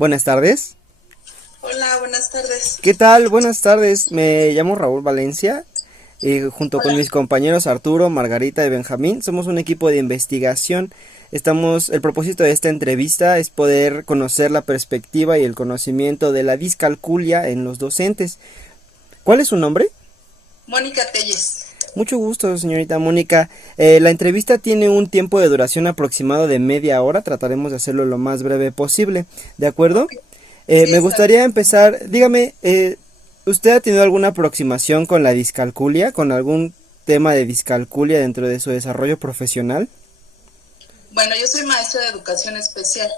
Buenas tardes. Hola, buenas tardes. ¿Qué tal? Buenas tardes. Me llamo Raúl Valencia y junto con Hola. mis compañeros Arturo, Margarita y Benjamín somos un equipo de investigación. El propósito de esta entrevista es poder conocer la perspectiva y el conocimiento de la discalculia en los docentes. ¿Cuál es su nombre? Mónica Telles. Mucho gusto, señorita Mónica. La entrevista tiene un tiempo de duración aproximado de media hora. Trataremos de hacerlo lo más breve posible. ¿De acuerdo? Ok. Sí, Me está bien. gustaría empezar, dígame, ¿usted ha tenido alguna aproximación con la discalculia, con algún tema de discalculia dentro de su desarrollo profesional? Bueno, yo soy maestra de educación especial.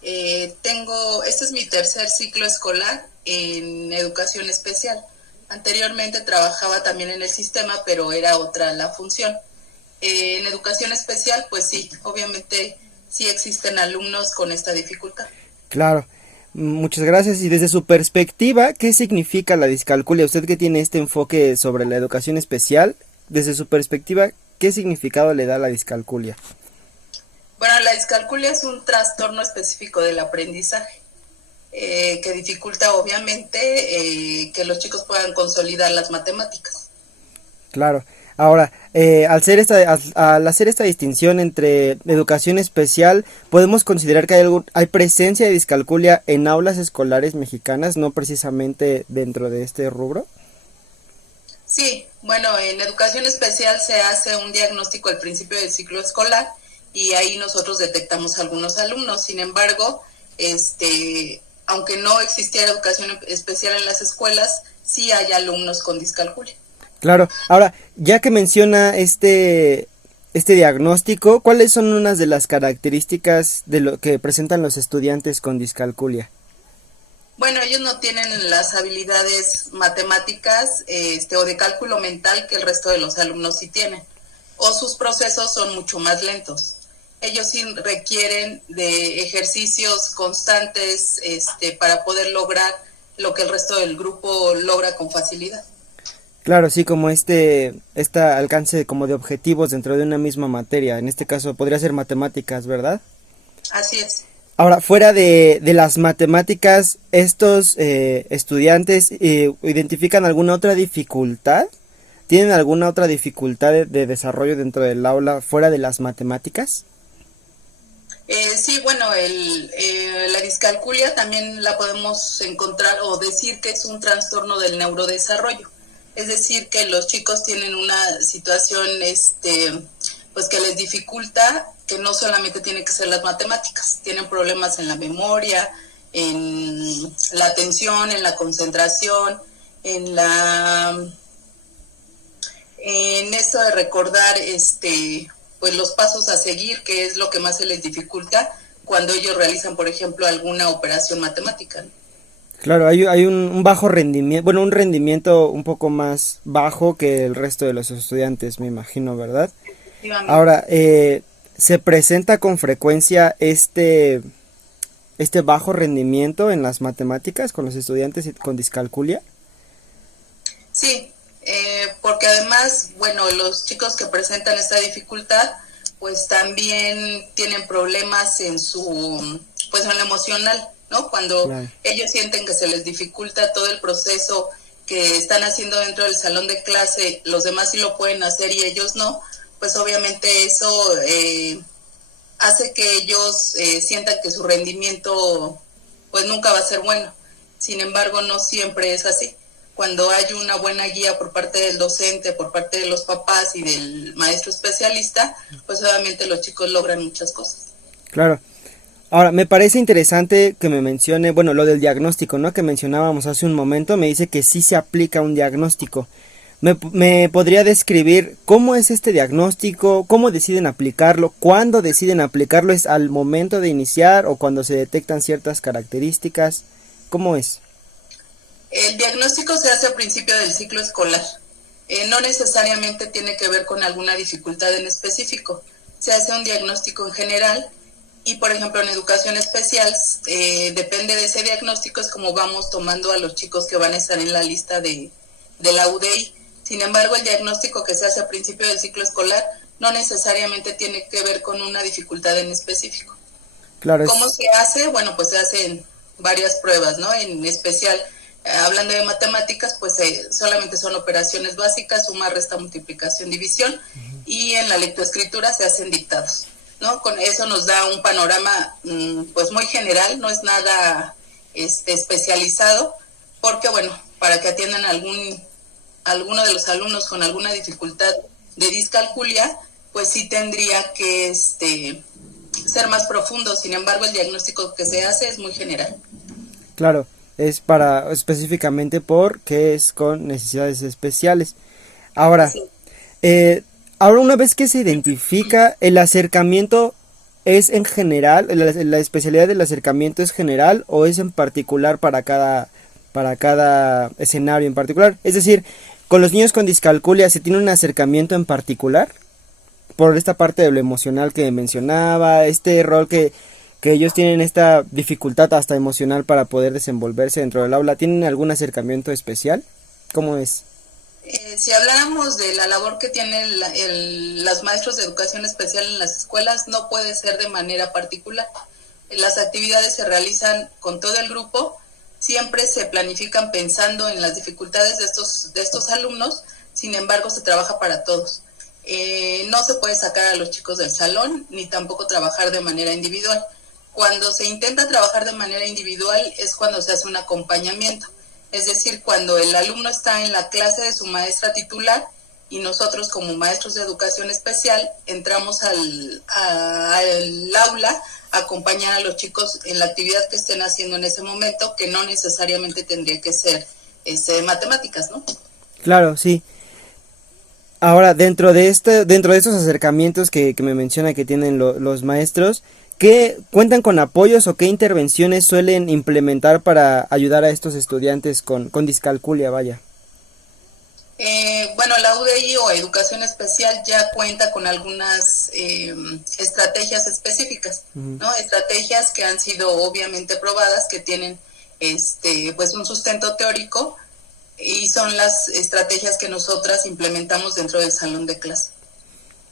Este es mi tercer ciclo escolar en educación especial. Anteriormente trabajaba también en el sistema, pero era otra la función. En educación especial, pues sí, obviamente sí existen alumnos con esta dificultad. Claro, muchas gracias. Y desde su perspectiva, ¿qué significa la discalculia? Usted que tiene este enfoque sobre la educación especial, desde su perspectiva, ¿qué significado le da la discalculia? Bueno, la discalculia es un trastorno específico del aprendizaje. Que dificulta obviamente que los chicos puedan consolidar las matemáticas. Claro. Ahora, al hacer esta distinción entre educación especial, podemos considerar que hay presencia de discalculia en aulas escolares mexicanas, no precisamente dentro de este rubro. Sí, bueno, en educación especial se hace un diagnóstico al principio del ciclo escolar y ahí nosotros detectamos algunos alumnos. Sin embargo, aunque no existiera educación especial en las escuelas, sí hay alumnos con discalculia. Claro. Ahora, ya que menciona este diagnóstico, ¿cuáles son unas de las características de lo que presentan los estudiantes con discalculia? Bueno, ellos no tienen las habilidades matemáticas o de cálculo mental que el resto de los alumnos sí tienen, o sus procesos son mucho más lentos. Ellos sí requieren de ejercicios constantes para poder lograr lo que el resto del grupo logra con facilidad. Claro, sí, como este alcance como de objetivos dentro de una misma materia. En este caso podría ser matemáticas, ¿verdad? Así es. Ahora, fuera de las matemáticas, ¿estos estudiantes identifican alguna otra dificultad? ¿Tienen alguna otra dificultad de desarrollo dentro del aula fuera de las matemáticas? Sí, bueno, la discalculia también la podemos encontrar o decir que es un trastorno del neurodesarrollo. Es decir, que los chicos tienen una situación pues que les dificulta, que no solamente tiene que ser las matemáticas, tienen problemas en la memoria, en la atención, en la concentración, en la en esto de recordar pues los pasos a seguir, que es lo que más se les dificulta cuando ellos realizan, por ejemplo, alguna operación matemática, ¿no? Claro, hay un bajo rendimiento, bueno, un rendimiento un poco más bajo que el resto de los estudiantes, me imagino, ¿verdad? Efectivamente. Ahora, ¿se presenta con frecuencia este bajo rendimiento en las matemáticas con los estudiantes con discalculia? Sí, porque además, bueno, los chicos que presentan esta dificultad, pues también tienen problemas en pues en lo emocional, ¿no? Cuando Claro. ellos sienten que se les dificulta todo el proceso que están haciendo dentro del salón de clase, los demás sí lo pueden hacer y ellos no, pues obviamente eso hace que ellos sientan que su rendimiento pues nunca va a ser bueno. Sin embargo, no siempre es así. Cuando hay una buena guía por parte del docente, por parte de los papás y del maestro especialista, pues obviamente los chicos logran muchas cosas. Claro. Ahora, me parece interesante que me mencione, bueno, lo del diagnóstico, ¿no? Que mencionábamos hace un momento, me dice que sí se aplica un diagnóstico. ¿Me podría describir cómo es este diagnóstico? ¿Cómo deciden aplicarlo? ¿Cuándo deciden aplicarlo? ¿Es al momento de iniciar o cuando se detectan ciertas características? ¿Cómo es? El diagnóstico se hace al principio del ciclo escolar. No necesariamente tiene que ver con alguna dificultad en específico. Se hace un diagnóstico en general y, por ejemplo, en educación especial, depende de ese diagnóstico, es como vamos tomando a los chicos que van a estar en la lista de la UDI. Sin embargo, el diagnóstico que se hace al principio del ciclo escolar no necesariamente tiene que ver con una dificultad en específico. Claro, ¿Cómo es... se hace? Bueno, pues se hace varias pruebas, ¿no? En especial, hablando de matemáticas, pues solamente son operaciones básicas, suma, resta, multiplicación, división, y en la lectoescritura se hacen dictados, ¿no? Con eso nos da un panorama pues muy general, no es nada especializado, porque bueno, para que atiendan alguno de los alumnos con alguna dificultad de discalculia, pues sí tendría que ser más profundo. Sin embargo, el diagnóstico que se hace es muy general. Claro, es para específicamente porque es con necesidades especiales. Ahora, Así. eh, ahora una vez que se identifica el acercamiento, ¿es en general, la especialidad del acercamiento es general o es en particular para cada escenario en particular? Es decir, con los niños con discalculia se tiene un acercamiento en particular por esta parte de lo emocional que mencionaba, este rol que ellos tienen esta dificultad hasta emocional para poder desenvolverse dentro del aula. ¿Tienen algún acercamiento especial? ¿Cómo es? Si habláramos de la labor que tienen los maestros de educación especial en las escuelas, no puede ser de manera particular. Las actividades se realizan con todo el grupo, siempre se planifican pensando en las dificultades de estos alumnos, sin embargo se trabaja para todos. No se puede sacar a los chicos del salón, ni tampoco trabajar de manera individual. Cuando se intenta trabajar de manera individual es cuando se hace un acompañamiento. Es decir, cuando el alumno está en la clase de su maestra titular y nosotros como maestros de educación especial entramos al aula a acompañar a los chicos en la actividad que estén haciendo en ese momento, que no necesariamente tendría que ser matemáticas, ¿no? Claro, sí. Ahora, dentro de estos acercamientos que me menciona que tienen los maestros, ¿qué cuentan con apoyos o qué intervenciones suelen implementar para ayudar a estos estudiantes con discalculia, vaya? Bueno, la UDI o Educación Especial ya cuenta con algunas estrategias específicas, ¿no? Estrategias que han sido obviamente probadas, que tienen pues un sustento teórico, y son las estrategias que nosotras implementamos dentro del salón de clase.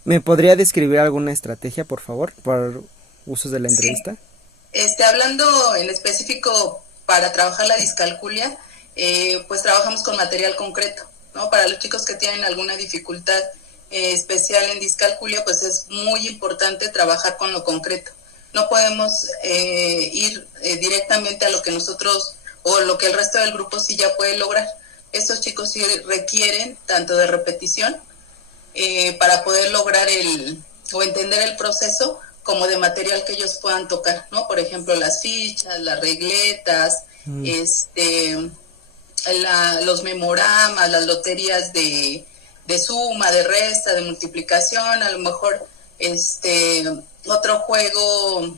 ¿Me podría describir alguna estrategia, por favor, por usos de la Sí. entrevista? Hablando en específico para trabajar la discalculia, pues trabajamos con material concreto, ¿no? Para los chicos que tienen alguna dificultad especial en discalculia, pues es muy importante trabajar con lo concreto. No podemos ir directamente a lo que nosotros o lo que el resto del grupo sí ya puede lograr. Estos chicos sí requieren tanto de repetición para poder lograr o entender el proceso, como de material que ellos puedan tocar, ¿no? Por ejemplo, las fichas, las regletas, los memoramas, las loterías de suma, de resta, de multiplicación, a lo mejor otro juego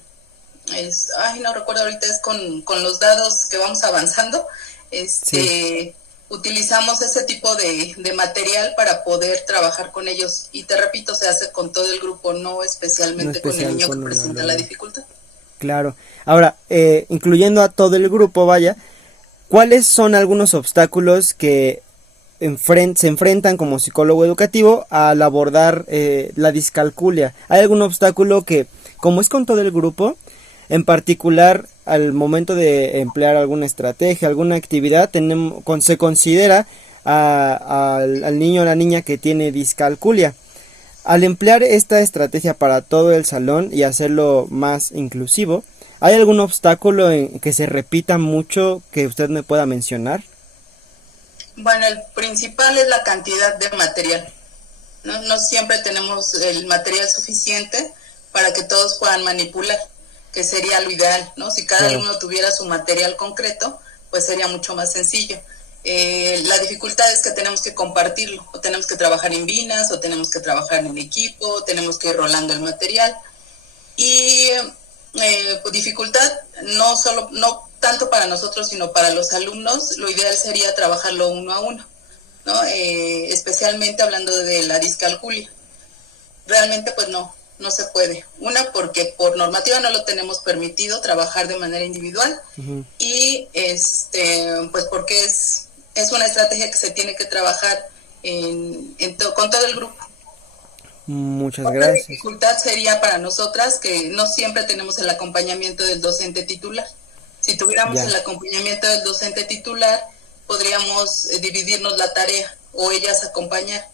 no recuerdo ahorita, es con los dados que vamos avanzando. Sí. Utilizamos ese tipo de material para poder trabajar con ellos, y te repito, se hace con todo el grupo, no No especialmente con el especial niño que con un presenta la alumno. dificultad. Claro. Ahora, incluyendo a todo el grupo, vaya, ¿cuáles son algunos obstáculos que se enfrentan como psicólogo educativo al abordar la discalculia? ¿Hay algún obstáculo que, como es con todo el grupo, en particular al momento de emplear alguna estrategia, alguna actividad, se considera al niño o la niña que tiene discalculia? Al emplear esta estrategia para todo el salón y hacerlo más inclusivo, ¿hay algún obstáculo en que se repita mucho que usted me pueda mencionar? Bueno, el principal es la cantidad de material. No siempre tenemos el material suficiente para que todos puedan manipular, que sería lo ideal, ¿no? Si cada Claro. alumno tuviera su material concreto, pues sería mucho más sencillo. La dificultad es que tenemos que compartirlo, o tenemos que trabajar en binas, o tenemos que trabajar en equipo, o tenemos que ir rolando el material. Y dificultad no tanto para nosotros, sino para los alumnos, lo ideal sería trabajarlo uno a uno, ¿no? Especialmente hablando de la discalculia. Realmente pues no se puede. Una, porque por normativa no lo tenemos permitido trabajar de manera individual, y pues porque es una estrategia que se tiene que trabajar con todo el grupo. Muchas Otra gracias. dificultad sería para nosotras que no siempre tenemos el acompañamiento del docente titular. Si tuviéramos Ya. el acompañamiento del docente titular, podríamos dividirnos la tarea o ellas acompañar.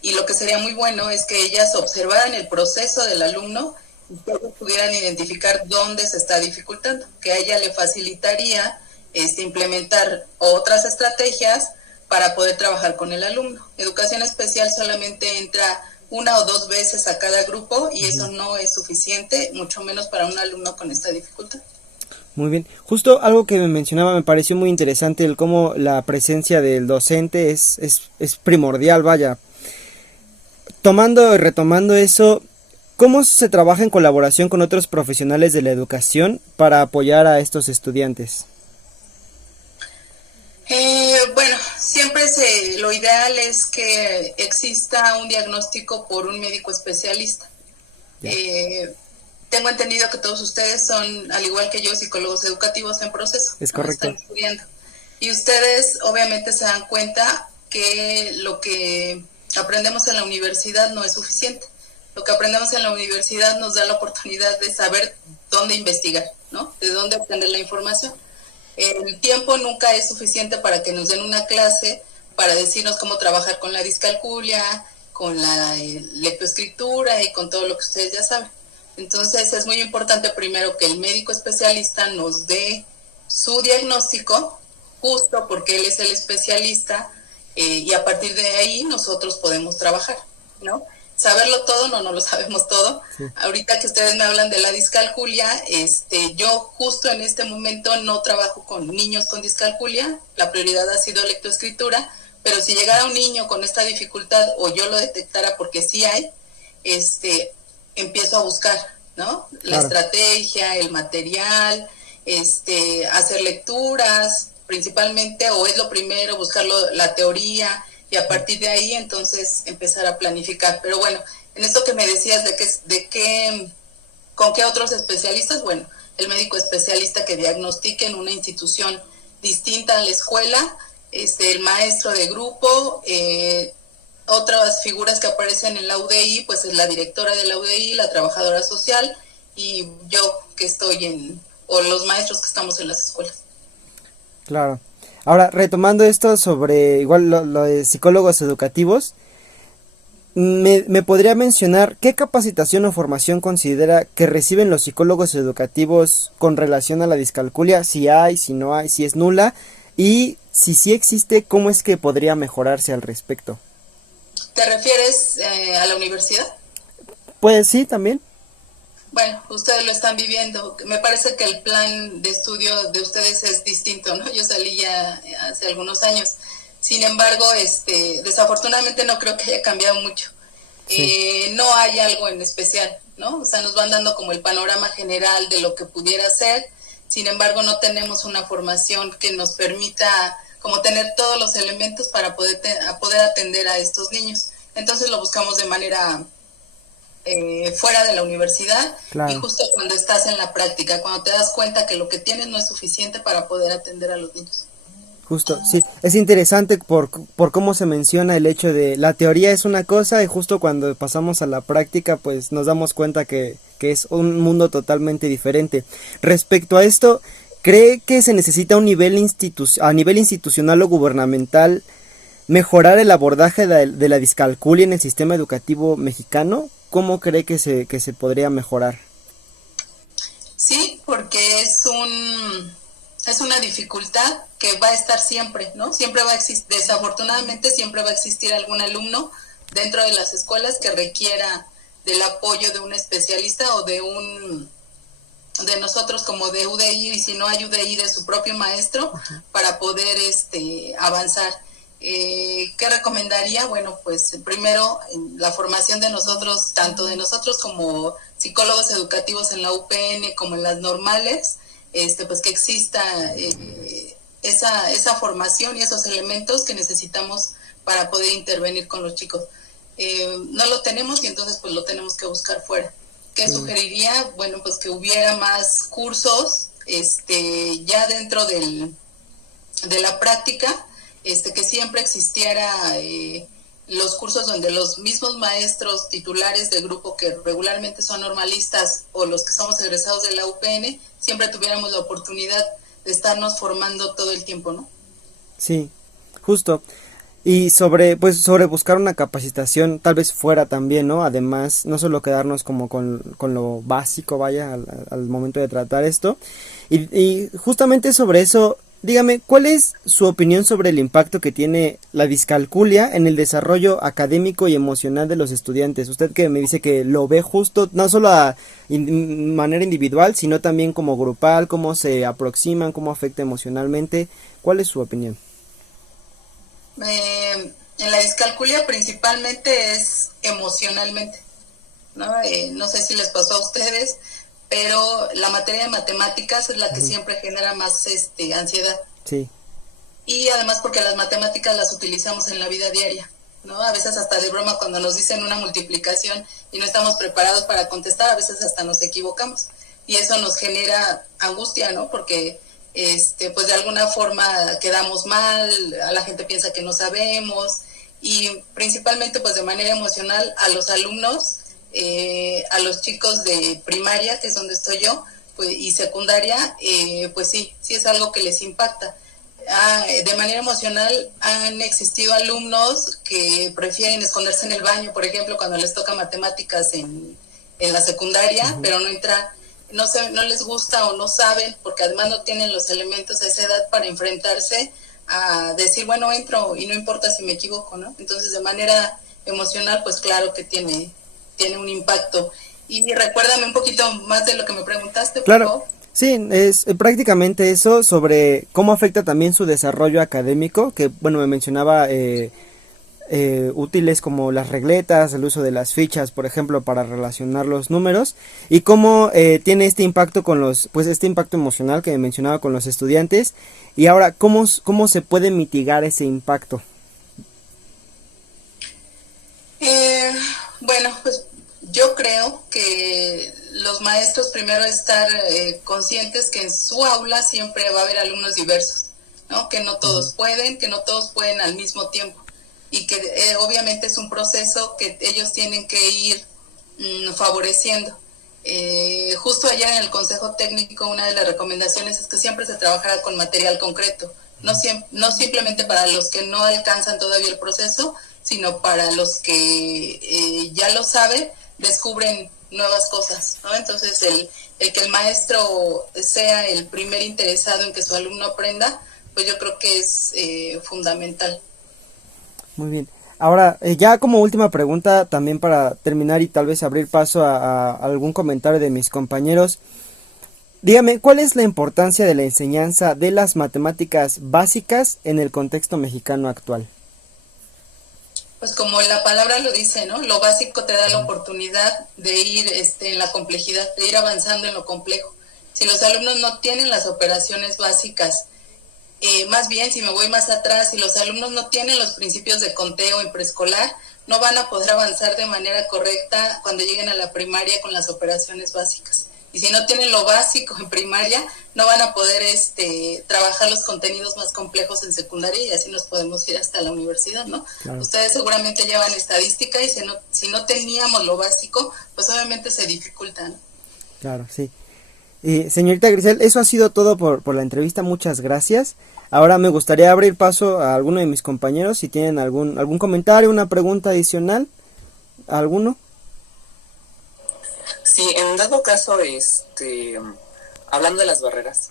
Y lo que sería muy bueno es que ellas observaran el proceso del alumno y que ellos pudieran identificar dónde se está dificultando, que a ella le facilitaría implementar otras estrategias para poder trabajar con el alumno. Educación especial solamente entra 1 o 2 veces a cada grupo y eso no es suficiente, mucho menos para un alumno con esta dificultad. Muy bien. Justo algo que me mencionaba me pareció muy interesante, el cómo la presencia del docente es primordial, vaya. Tomando y retomando eso, ¿cómo se trabaja en colaboración con otros profesionales de la educación para apoyar a estos estudiantes? Bueno, siempre lo ideal es que exista un diagnóstico por un médico especialista. Tengo entendido que todos ustedes son, al igual que yo, psicólogos educativos en proceso. Es correcto. Están estudiando. Y ustedes obviamente se dan cuenta que lo que aprendemos en la universidad no es suficiente. Lo que aprendemos en la universidad nos da la oportunidad de saber dónde investigar, ¿no? De dónde obtener la información. El tiempo nunca es suficiente para que nos den una clase para decirnos cómo trabajar con la discalculia, con la lectoescritura y con todo lo que ustedes ya saben. Entonces es muy importante primero que el médico especialista nos dé su diagnóstico, justo porque él es el especialista, y a partir de ahí nosotros podemos trabajar, ¿no? Saberlo todo, no lo sabemos todo. Sí. Ahorita que ustedes me hablan de la discalculia, yo justo en este momento no trabajo con niños con discalculia, la prioridad ha sido lectoescritura, pero si llegara un niño con esta dificultad o yo lo detectara porque sí hay, empiezo a buscar, ¿no? La estrategia, el material, hacer lecturas, principalmente, o es lo primero, buscar la teoría, y a partir de ahí entonces empezar a planificar. Pero bueno, en esto que me decías con qué otros especialistas, bueno, el médico especialista que diagnostique en una institución distinta a la escuela, el maestro de grupo, otras figuras que aparecen en la UDI, pues es la directora de la UDI, la trabajadora social, y yo que estoy o los maestros que estamos en las escuelas. Claro. Ahora, retomando esto sobre igual lo de psicólogos educativos, ¿me podría mencionar qué capacitación o formación considera que reciben los psicólogos educativos con relación a la discalculia? Si hay, si no hay, si es nula, y si sí existe, ¿cómo es que podría mejorarse al respecto? ¿Te refieres a la universidad? Pues sí, también. Bueno, ustedes lo están viviendo. Me parece que el plan de estudio de ustedes es distinto, ¿no? Yo salí ya hace algunos años. Sin embargo, desafortunadamente no creo que haya cambiado mucho. Sí. No hay algo en especial, ¿no? O sea, nos van dando como el panorama general de lo que pudiera ser. Sin embargo, no tenemos una formación que nos permita como tener todos los elementos para poder atender a estos niños. Entonces lo buscamos de manera fuera de la universidad, claro. Y justo cuando estás en la práctica, cuando te das cuenta que lo que tienes no es suficiente para poder atender a los niños. Justo, sí, es interesante por cómo se menciona el hecho de la teoría es una cosa y justo cuando pasamos a la práctica pues nos damos cuenta que es un mundo totalmente diferente. Respecto a esto, ¿cree que se necesita un nivel a nivel institucional o gubernamental mejorar el abordaje de la discalculia en el sistema educativo mexicano? ¿Cómo cree que se podría mejorar? Sí, porque es una dificultad que va a estar siempre, ¿no? Siempre va a existir, desafortunadamente siempre va a existir algún alumno dentro de las escuelas que requiera del apoyo de un especialista o de nosotros como de UDI, y si no hay UDI de su propio maestro, para poder avanzar. ¿Qué recomendaría? Bueno, pues primero la formación de nosotros, tanto de nosotros como psicólogos educativos en la UPN como en las normales, pues que exista esa formación y esos elementos que necesitamos para poder intervenir con los chicos. No lo tenemos y entonces pues lo tenemos que buscar fuera. ¿Qué sugeriría? Bueno, pues que hubiera más cursos ya dentro de la práctica, que siempre existiera los cursos donde los mismos maestros titulares del grupo que regularmente son normalistas o los que somos egresados de la UPN, siempre tuviéramos la oportunidad estarnos formando todo el tiempo, ¿no? Sí, justo. Y sobre, pues, sobre buscar una capacitación, tal vez fuera también, ¿no? Además, no solo quedarnos como con lo básico, vaya, al momento de tratar esto. Y justamente sobre eso, dígame, ¿cuál es su opinión sobre el impacto que tiene la discalculia en el desarrollo académico y emocional de los estudiantes? Usted que me dice que lo ve justo, no solo a manera individual, sino también como grupal, cómo se aproximan, cómo afecta emocionalmente. ¿Cuál es su opinión? En la discalculia principalmente es emocionalmente, ¿no? No sé si les pasó a ustedes, pero la materia de matemáticas es la que siempre genera más ansiedad. Sí. Y además porque las matemáticas las utilizamos en la vida diaria, ¿no? A veces hasta de broma cuando nos dicen una multiplicación y no estamos preparados para contestar, a veces hasta nos equivocamos. Y eso nos genera angustia, ¿no? Porque pues de alguna forma quedamos mal, a la gente piensa que no sabemos, y principalmente pues de manera emocional a los alumnos, a los chicos de primaria, que es donde estoy yo, pues, y secundaria, pues sí es algo que les impacta. De manera emocional han existido alumnos que prefieren esconderse en el baño, por ejemplo, cuando les toca matemáticas en la secundaria, pero no entrar. No les gusta o no saben, porque además no tienen los elementos a esa edad para enfrentarse a decir, bueno, entro y no importa si me equivoco, ¿no? Entonces, de manera emocional, pues claro que tiene un impacto. Y recuérdame un poquito más de lo que me preguntaste, por Claro, favor. sí, es prácticamente eso sobre cómo afecta también su desarrollo académico, que bueno, me mencionaba útiles como las regletas, el uso de las fichas, por ejemplo, para relacionar los números, y cómo tiene este impacto con los, pues este impacto emocional que mencionaba con los estudiantes, y ahora, cómo se puede mitigar ese impacto. Bueno, pues yo creo que los maestros primero estar conscientes que en su aula siempre va a haber alumnos diversos, ¿no? Que no todos pueden, que no todos pueden al mismo tiempo, y que obviamente es un proceso que ellos tienen que ir favoreciendo. Justo ayer en el Consejo Técnico una de las recomendaciones es que siempre se trabajara con material concreto, no simplemente para los que no alcanzan todavía el proceso, sino para los que ya lo saben, descubren nuevas cosas, ¿no? Entonces el que el maestro sea el primer interesado en que su alumno aprenda, pues yo creo que es fundamental. Muy bien. Ahora, ya como última pregunta, también para terminar y tal vez abrir paso a algún comentario de mis compañeros. Dígame, ¿cuál es la importancia de la enseñanza de las matemáticas básicas en el contexto mexicano actual? Pues como la palabra lo dice, ¿no? Lo básico te da la oportunidad de ir en la complejidad, de ir avanzando en lo complejo. Si los alumnos no tienen las operaciones básicas, más bien si me voy más atrás, si los alumnos no tienen los principios de conteo en preescolar, no van a poder avanzar de manera correcta cuando lleguen a la primaria con las operaciones básicas. Y si no tienen lo básico en primaria, no van a poder trabajar los contenidos más complejos en secundaria, y así nos podemos ir hasta la universidad, ¿no? Claro. Ustedes seguramente llevan estadística, y si no teníamos lo básico, pues obviamente se dificulta, ¿no? Claro, sí. Señorita Grisel, eso ha sido todo por la entrevista, muchas gracias. Ahora me gustaría abrir paso a alguno de mis compañeros si tienen algún comentario, una pregunta adicional, ¿alguno? Sí, en dado caso, hablando de las barreras,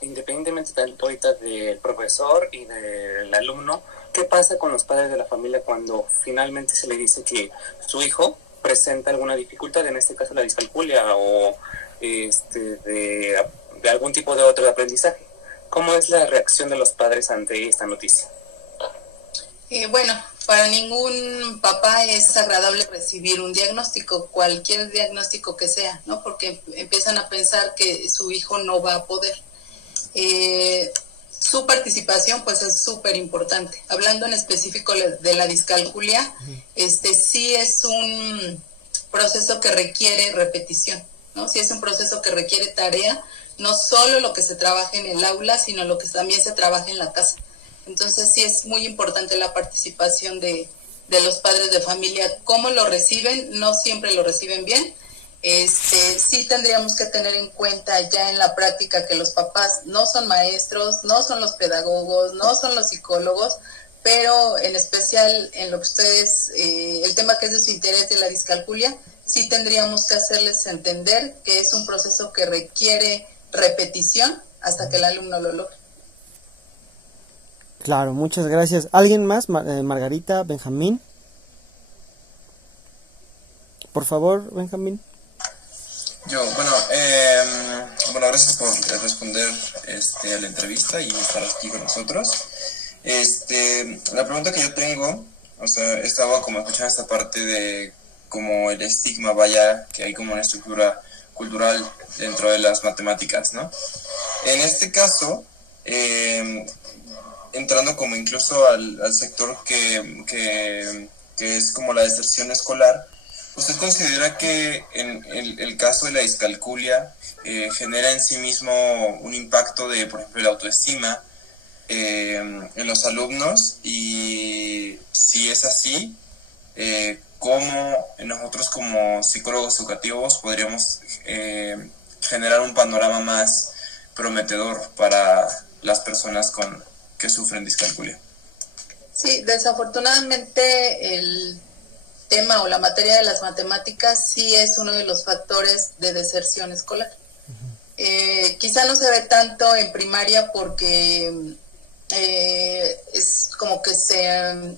independientemente tanto ahorita del profesor y del alumno, ¿qué pasa con los padres de la familia cuando finalmente se le dice que su hijo presenta alguna dificultad, en este caso la discalculia o de algún tipo de otro aprendizaje? ¿Cómo es la reacción de los padres ante esta noticia? Bueno, para ningún papá es agradable recibir un diagnóstico, cualquier diagnóstico que sea, ¿no? Porque empiezan a pensar que su hijo no va a poder. Su participación pues es súper importante. Hablando en específico de la discalculia, sí es un proceso que requiere repetición, ¿no? Sí es un proceso que requiere tarea, no solo lo que se trabaja en el aula, sino lo que también se trabaja en la casa. Entonces sí es muy importante la participación de los padres de familia. ¿Cómo lo reciben? No siempre lo reciben bien. sí tendríamos que tener en cuenta ya en la práctica que los papás no son maestros, no son los pedagogos, no son los psicólogos, pero en especial en lo que ustedes, el tema que es de su interés de la discalculia, sí tendríamos que hacerles entender que es un proceso que requiere repetición hasta que el alumno lo logre. Claro, muchas gracias. ¿Alguien más? Margarita, Benjamín. Por favor, Benjamín. Bueno, gracias por responder a la entrevista y estar aquí con nosotros. La pregunta que yo tengo, o sea, estaba como escuchando esta parte de como el estigma, vaya, que hay como una estructura cultural dentro de las matemáticas, ¿no? En este caso, entrando como incluso al sector que es como la deserción escolar, ¿usted considera que en el caso de la discalculia genera en sí mismo un impacto de, por ejemplo, la autoestima en los alumnos? Y si es así, ¿cómo nosotros como psicólogos educativos podríamos generar un panorama más prometedor para las personas que sufren discalculia? Sí, desafortunadamente el tema o la materia de las matemáticas sí es uno de los factores de deserción escolar. Quizá no se ve tanto en primaria porque es como que se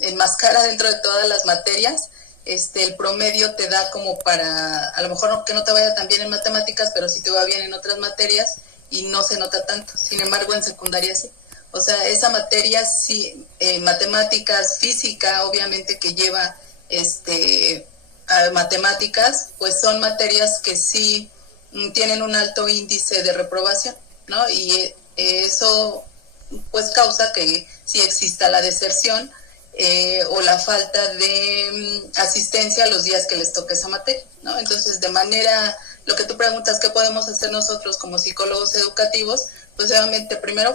enmascara dentro de todas las materias. El promedio te da como para, a lo mejor que no te vaya tan bien en matemáticas, pero sí te va bien en otras materias y no se nota tanto. Sin embargo, en secundaria sí. O sea, esa materia sí, matemáticas, física, obviamente que lleva a matemáticas, pues son materias que sí tienen un alto índice de reprobación, ¿no? Y eso pues causa que sí exista la deserción o la falta de asistencia a los días que les toque esa materia, ¿no? Entonces, de manera, lo que tú preguntas, ¿qué podemos hacer nosotros como psicólogos educativos? Pues obviamente primero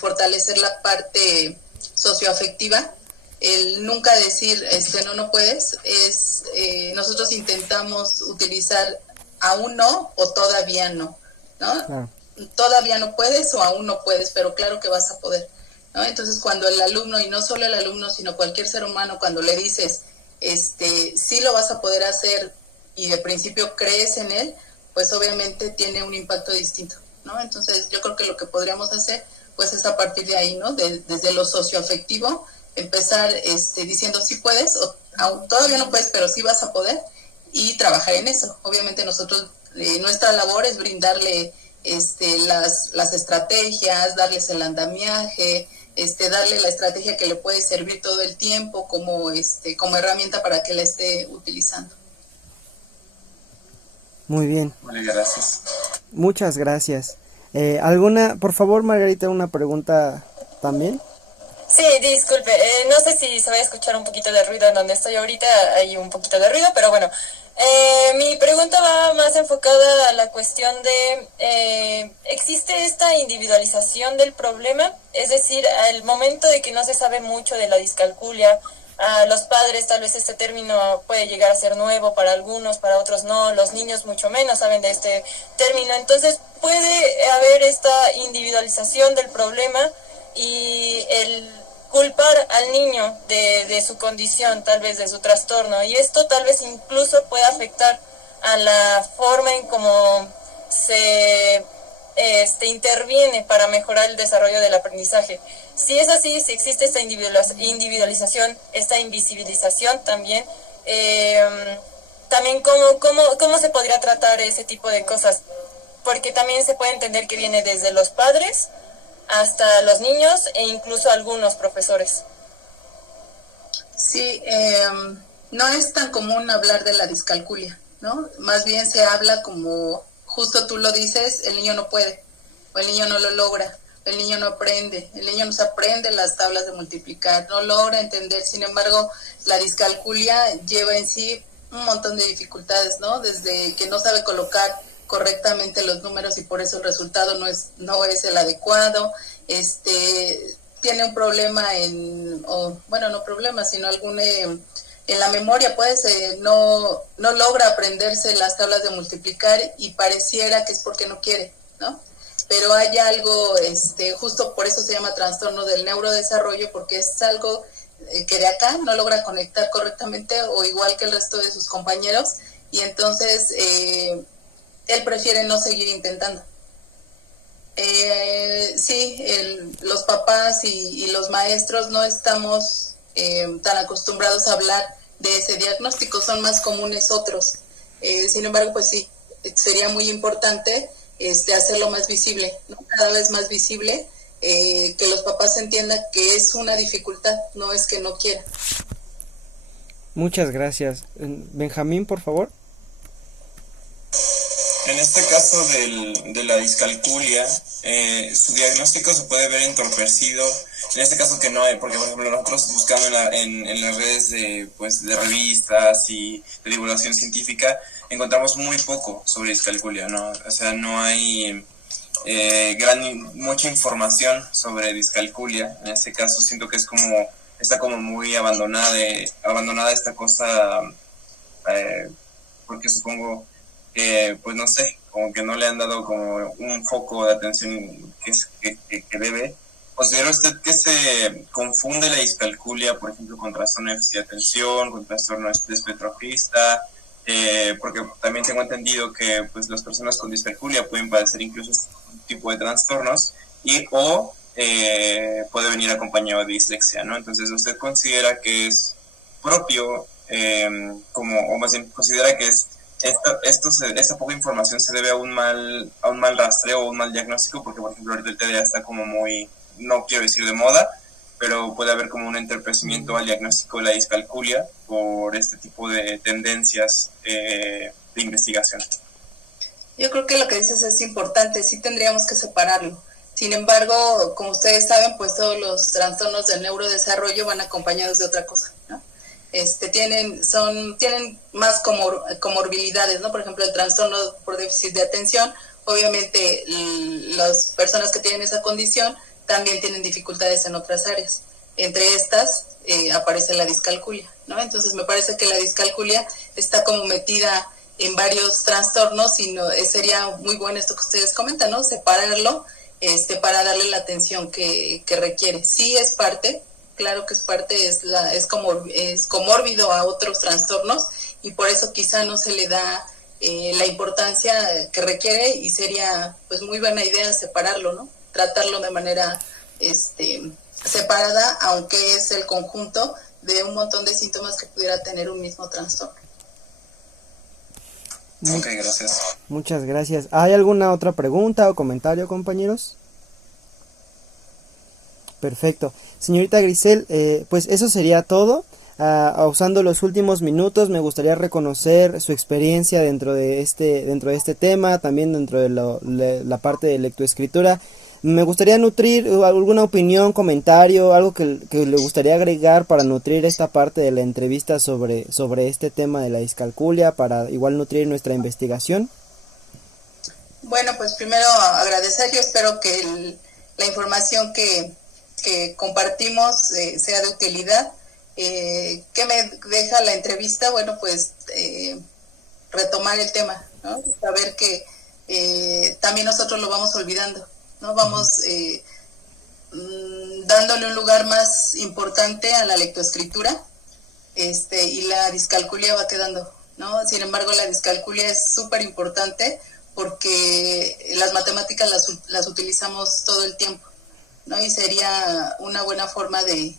fortalecer la parte socioafectiva. El nunca decir no puedes, nosotros intentamos utilizar aún no o todavía no, ¿no? Claro. Todavía no puedes o aún no puedes, pero claro que vas a poder, ¿no? Entonces cuando el alumno, y no solo el alumno, sino cualquier ser humano, cuando le dices, sí lo vas a poder hacer y de principio crees en él, pues obviamente tiene un impacto distinto, ¿no? Entonces yo creo que lo que podríamos hacer, pues es a partir de ahí, ¿no? Desde lo socioafectivo, empezar diciendo sí puedes, o aún todavía no puedes, pero sí vas a poder, y trabajar en eso. Obviamente nosotros, nuestra labor es brindarle las estrategias, darles el andamiaje, darle la estrategia que le puede servir todo el tiempo como herramienta para que la esté utilizando. Muy bien. Vale, gracias. Muchas gracias. Por favor, Margarita, una pregunta también? Sí, disculpe, no sé si se va a escuchar un poquito de ruido en donde estoy ahorita, hay un poquito de ruido, pero bueno, mi pregunta va más enfocada a la cuestión de, ¿existe esta individualización del problema? Es decir, al momento de que no se sabe mucho de la discalculia, a los padres tal vez este término puede llegar a ser nuevo para algunos, para otros no, los niños mucho menos saben de este término, entonces puede haber esta individualización del problema y el culpar al niño de su condición, tal vez de su trastorno, y esto tal vez incluso puede afectar a la forma en cómo se interviene para mejorar el desarrollo del aprendizaje. Si es así, si existe esta individualización, esta invisibilización también, también cómo se podría tratar ese tipo de cosas, porque también se puede entender que viene desde los padres hasta los niños e incluso algunos profesores. Sí, no es tan común hablar de la discalculia, ¿no? Más bien se habla como, justo tú lo dices, el niño no puede, o el niño no lo logra, el niño no aprende, el niño no se aprende las tablas de multiplicar, no logra entender. Sin embargo, la discalculia lleva en sí un montón de dificultades, ¿no? Desde que no sabe colocar correctamente los números y por eso el resultado no es el adecuado, tiene un problema no problema, sino algún en la memoria, pues no logra aprenderse las tablas de multiplicar y pareciera que es porque no quiere, ¿no? Pero hay algo, justo por eso se llama trastorno del neurodesarrollo, porque es algo que de acá no logra conectar correctamente o igual que el resto de sus compañeros, y entonces él prefiere no seguir intentando. Sí, los papás y los maestros no estamos tan acostumbrados a hablar de ese diagnóstico, son más comunes otros. Sin embargo, pues sí, sería muy importante hacerlo más visible, ¿no? Cada vez más visible, que los papás entiendan que es una dificultad, no es que no quiera. Muchas gracias. Benjamín, por favor. En este caso de la discalculia, su diagnóstico se puede ver entorpecido. En este caso que no hay, porque por ejemplo nosotros buscando en las redes de revistas y de divulgación científica, encontramos muy poco sobre discalculia, ¿no? O sea, no hay mucha información sobre discalculia. En este caso siento que está como muy abandonada esta cosa, porque supongo que, pues no sé, como que no le han dado como un foco de atención que debe. ¿Considera usted que se confunde la discalculia, por ejemplo, con trastorno de déficit de atención, con trastorno de espectro autista? Porque también tengo entendido que pues las personas con discalculia pueden padecer incluso este tipo de trastornos o puede venir acompañado de dislexia, ¿no? Entonces, ¿usted considera que es propio, o más bien considera que esta poca información se debe a un mal rastreo o un mal diagnóstico? Porque, por ejemplo, ahorita el TDA está como muy, no quiero decir de moda, pero puede haber como un entorpecimiento al diagnóstico de la discalculia por este tipo de tendencias de investigación. Yo creo que lo que dices es importante, sí tendríamos que separarlo. Sin embargo, como ustedes saben, pues todos los trastornos del neurodesarrollo van acompañados de otra cosa, ¿no? Tienen más comorbilidades, ¿no? Por ejemplo, el trastorno por déficit de atención, obviamente las personas que tienen esa condición también tienen dificultades en otras áreas. Entre estas aparece la discalculia, ¿no? Entonces me parece que la discalculia está como metida en varios trastornos y sería muy bueno esto que ustedes comentan, ¿no? Separarlo para darle la atención que requiere. Sí es parte, claro que es parte, es comórbido a otros trastornos y por eso quizá no se le da la importancia que requiere y sería pues muy buena idea separarlo, ¿no? Tratarlo de manera separada, aunque es el conjunto de un montón de síntomas que pudiera tener un mismo trastorno. Ok, gracias. Muchas gracias. ¿Hay alguna otra pregunta o comentario, compañeros? Perfecto. Señorita Grisel, pues eso sería todo. Usando los últimos minutos, me gustaría reconocer su experiencia dentro de este tema, también dentro de la parte de lectoescritura. Me gustaría nutrir alguna opinión, comentario, algo que le gustaría agregar para nutrir esta parte de la entrevista sobre este tema de la discalculia, para igual nutrir nuestra investigación. Bueno, pues primero agradecer, yo espero que la información que compartimos sea de utilidad. ¿Qué me deja la entrevista? Bueno, pues retomar el tema, ¿no? Saber que también nosotros lo vamos olvidando, ¿no? Vamos dándole un lugar más importante a la lectoescritura, y la discalculia va quedando, ¿no? Sin embargo, la discalculia es súper importante porque las matemáticas las utilizamos todo el tiempo, ¿no? Y sería una buena forma de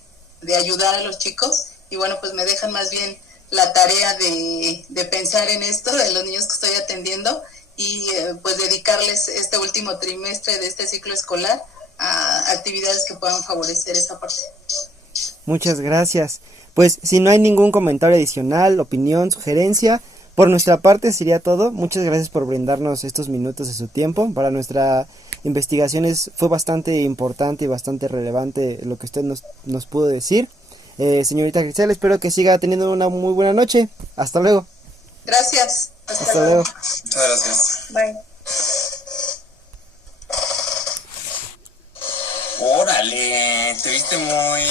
ayudar a los chicos. Y bueno, pues me dejan más bien la tarea de pensar en esto, de los niños que estoy atendiendo, y pues dedicarles este último trimestre de este ciclo escolar a actividades que puedan favorecer esa parte. Muchas gracias. Pues si no hay ningún comentario adicional, opinión, sugerencia, por nuestra parte sería todo. Muchas gracias por brindarnos estos minutos de su tiempo. Para nuestra investigación fue bastante importante y bastante relevante lo que usted nos pudo decir. Señorita Grisel, espero que siga teniendo una muy buena noche. Hasta luego. Gracias. Hasta luego. Muchas gracias. Bye. Órale, te viste muy